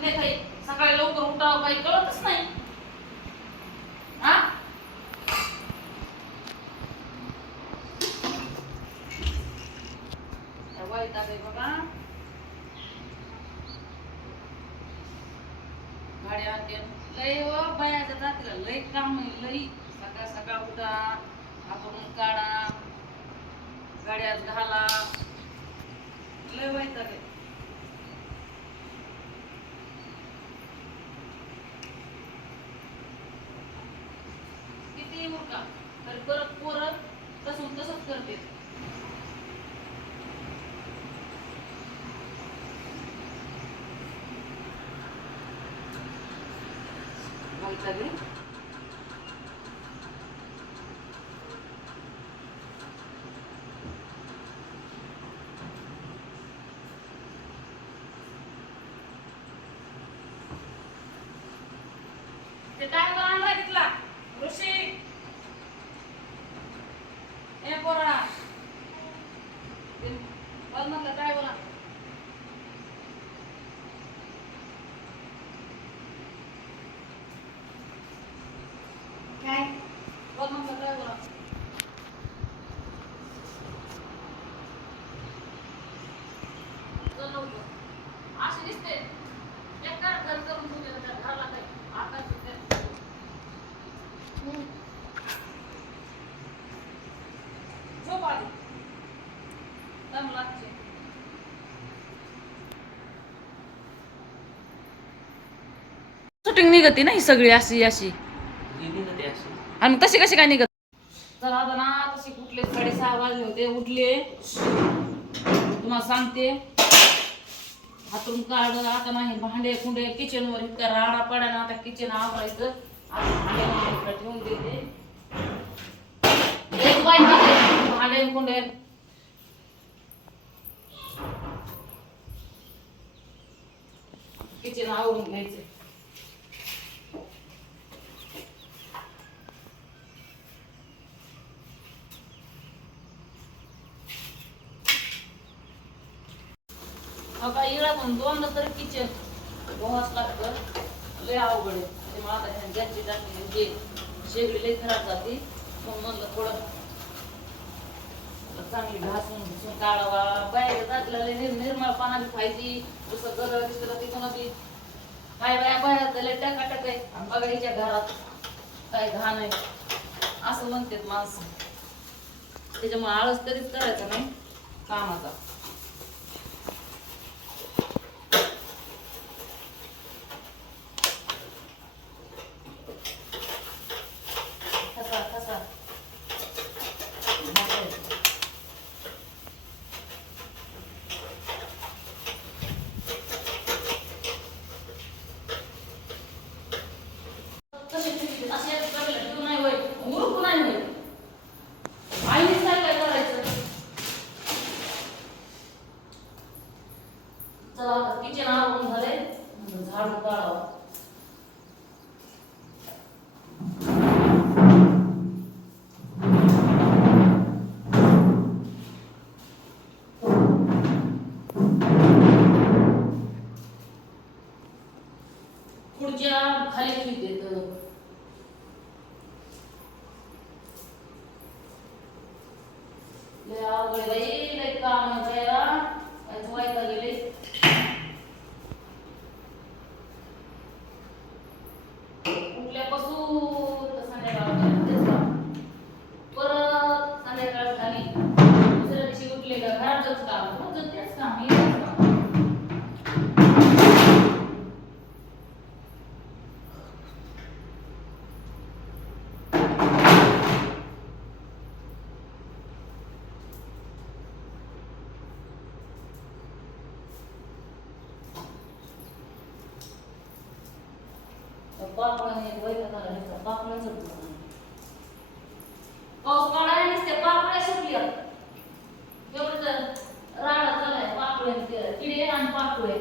संध्याकाळी सकाळी लवकर उठावं काही कळतच नाही. हा वैताग आहे बाबा. गाड्या लय व बायाच्या जातीला लय काम आहे लय. सकाळ सकाळ उठा, आपण काढा, गाड्यात घाला, लय वैताग आहे. किती उरका तरी परत पोरं तसंच करते. वैताग आहे. ते काय आणला तिथला ऋषी ए पोरा बदनातला काय बोला काय बदनातला काय बोला असे दिसते एका घर करून ठेवलेलं त्या घराला काही आकार झोप आली दम लागते. शूटिंग निघते ना ही सगळी अशी अशी आणि तशी कशी काय निघत. चला आता ना तशी कुठले 6:30 वाजले होते उठले तुम्हाला सांगते. हातून काढ आता नाही भांडे कुंडे किचनवर इतका राडा पडा ना आता किचन आवरायचं. भांडे ठेवून देते भांडे कुंडे किचन आवरून घ्यायचं. आता इळा पण दोनदा तर किचन धुवाच लागतं लय अवघड आहे. ते मला आता गॅसची टाकी जे शेगडी लय खराब जाते म्हणून म्हणलं थोडं चांगली घासून घुसून काढावा. बाहेर जातला लय निर्मळ पाण्याची पाहिजे जसं गरज दिसलं तिथून ती काय बाया बाहेर लय टकाटक आहे आणि बघा हिच्या घरात काय घाण आहे असं म्हणतात माणसं. त्याच्यामुळे आळस कधीच करायचा नाही कामाचा. किचन आवरून झाले झाडू काढावं. खुर्च्या खाली ठेवते लय अवघड बाई लय काम करायला वैताग गेले. उठल्यापासून तर संध्याकाळपर्यंत परत संध्याकाळ झाली दुसऱ्या दिवशी उठले का घरातच काम रोज तेच काम येतच काम. पापडाने वैताग आला नुसता पापड्याच पाऊस पडायला नुसते पापड्या सुटल्या एवढं तर राडा झालाय पापड्या किडे आणि पापडे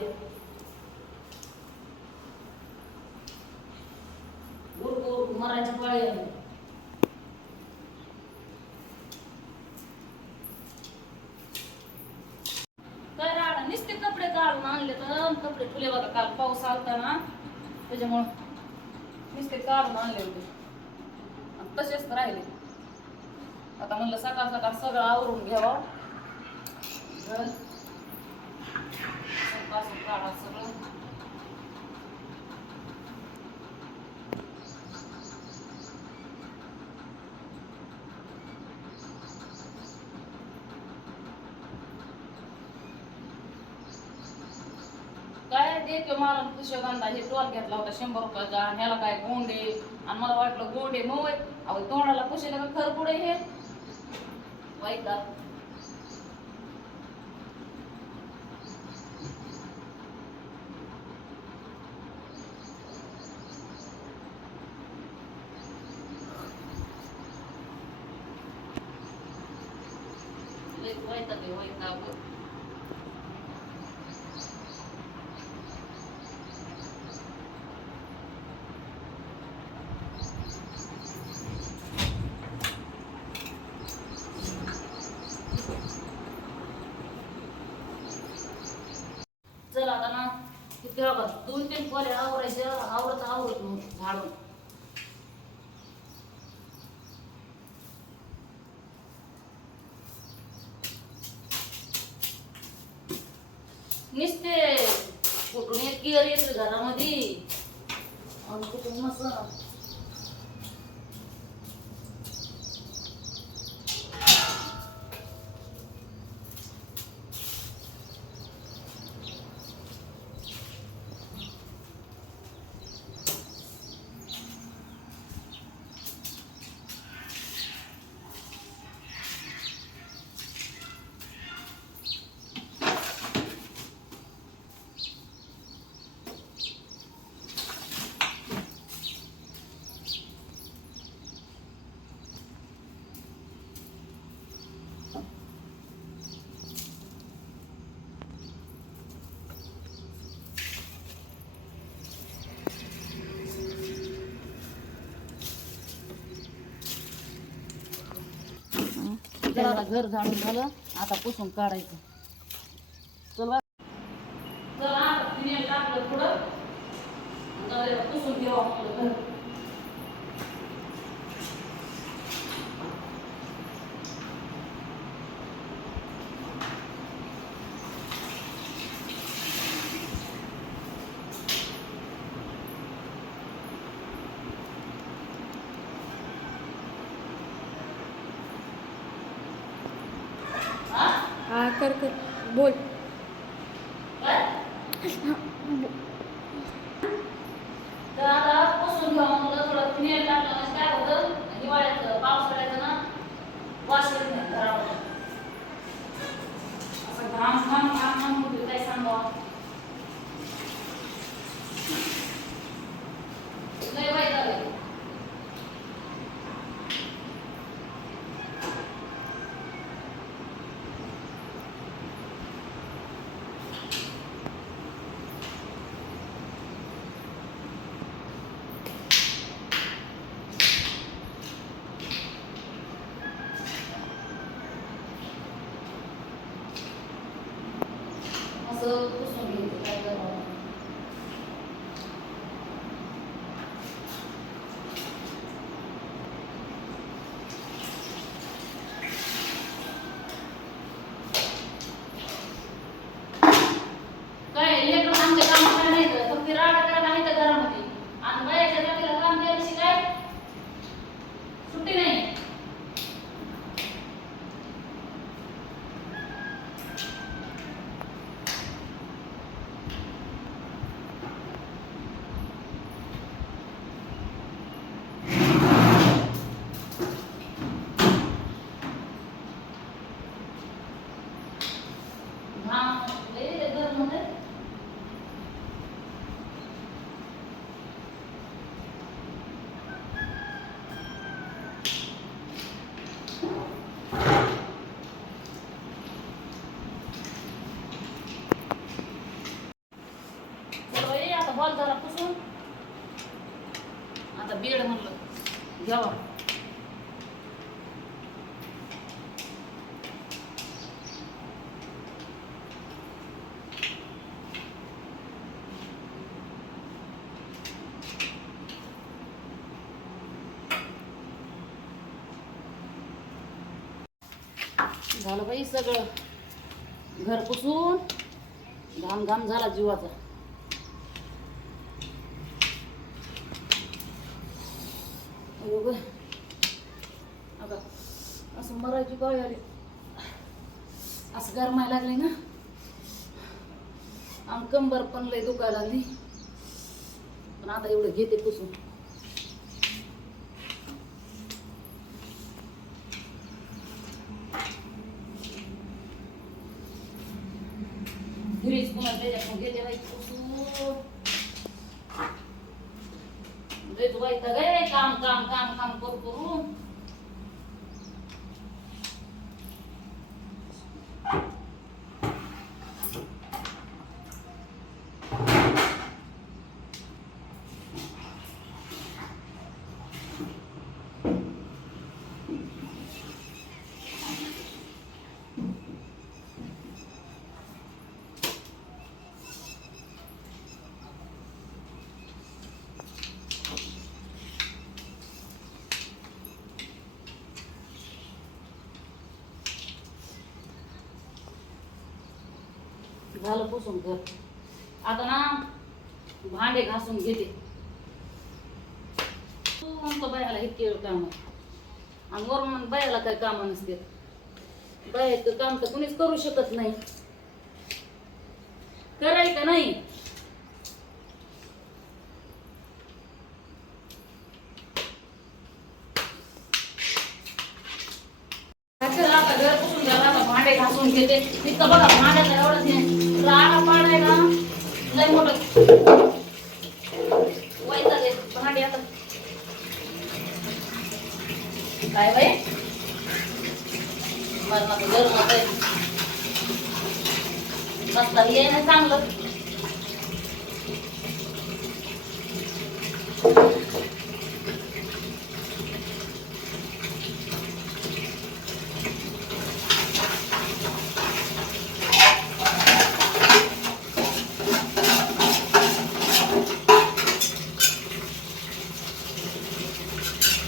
उरकू मराठी पाळी आली. काय राडा नुसते कपडे काढून आणले तर आणि कपडे ठुले बघा. काल पाऊस आलता ना त्याच्यामुळं नुसते काढून आणले होते आणि तसेच राहिले. आता म्हणलं सकाळ सकाळ सगळं आवरून घ्यावं. काढा सगळं. काय देतो मला पुष्यगंधा हे टॉल घेतला होता 100 रुपयाचा आणि ह्याला काय गोंडे आणि मला वाटलं गोंडे मग अहो तोंडाला पुशीला का खर पुढे हे वाईट चला आता ना किती बघा 2-3 खोल्या आवरायचे आवरत झाडून. नुसते कुठून एक केअर येते घरामध्ये आणि कुठून मस्त घर झाडून झालं. आता पुसून काढायचं. चला टाकलं थोडं पुसून घेऊ आपलं घर. कर बोल. तर आता पुसून घेऊ म्हणलं थोडं फिनेल टाकलं म्हणजे काय होतं हिवाळ्याचं पावसाळ्याचं ना वास येत नाही घरामध्ये. असं घाम होते काय सांगावं. लय वाईट झालं. असं पुसून घ्यायचं काय करावं. काय लेकरं आमच्या कामाला नाही तर फक्त राडा करायला आहे त्या घरामध्ये आणि बायाच्या जातीला काम द्यायची काय सुट्टी नाही. बॉल झाला पुसून. आता बेड म्हणलं घ्यावा. झालं बाई सगळं घर पुसून घाम घाम झाला जीवाचा. अयो ग, आता असं मरायची पाळी आली. असं गरमायला लागले ना, आणि कंबर पण लय दुखायला लागली. पण आता एवढं घेते पुसून. फ्रीज पुन्हा त्याच्याकडून घेते बाई पुसून. लयच वैताग आहे काम काम काम काम करू करू. झालं पुसून घर. आता ना भांडे घासून घेते. तू म्हणतो बायाला इतके काम आणि वरून बायाला काही काम नसते. बायाचं काम तर कुणीच करू शकत नाही. कराय का नाही? आता घर पुसून झालं. आता भांडे घासून घेते. तिथं बघा भांड्याचा एवढंच राडा पाडाय ना लय मोठं वैताग भांडे. आता काय बाई मला गरम होत आहे. बसता ये ना चांगलं.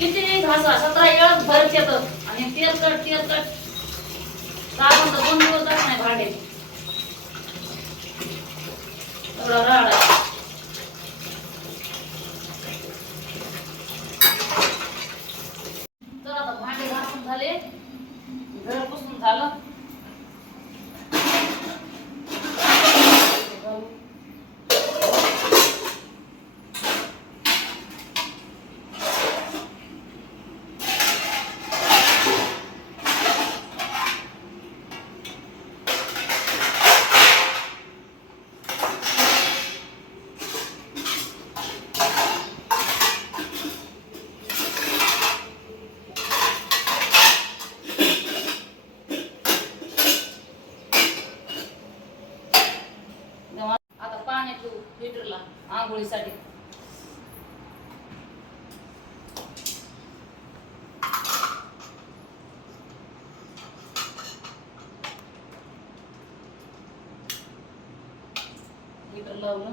किती घासा 17 वेळा भरत येतं आणि तेलकट साबण तर 2 दिवस जात नाही भांडे. एवढा राड आहे. तर आता भांडे घासून झाले, घर पुसून झालं. आता पाणी ठेवू हिटरला आंघोळीसाठी. हिटर लावलं.